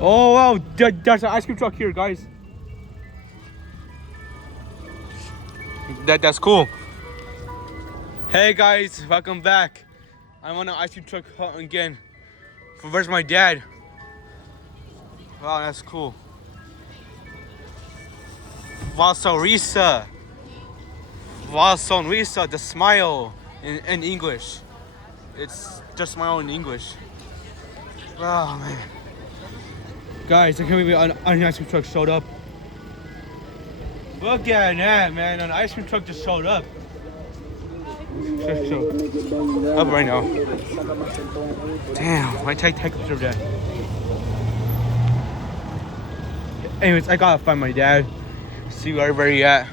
Oh wow, there's an ice cream truck here, guys. That's cool. Hey guys, welcome back. I'm on an ice cream truck again. Where's my dad? Wow, that's cool. Wow, Sonrisa. Wow, Sonrisa, the smile in English. It's just smile in English. Oh man. Guys, I can't believe an ice cream truck showed up. Look at that, man. An ice cream truck just showed up. Just up right now. Damn, I take a picture of that. Anyways, I gotta find my dad. See where he at.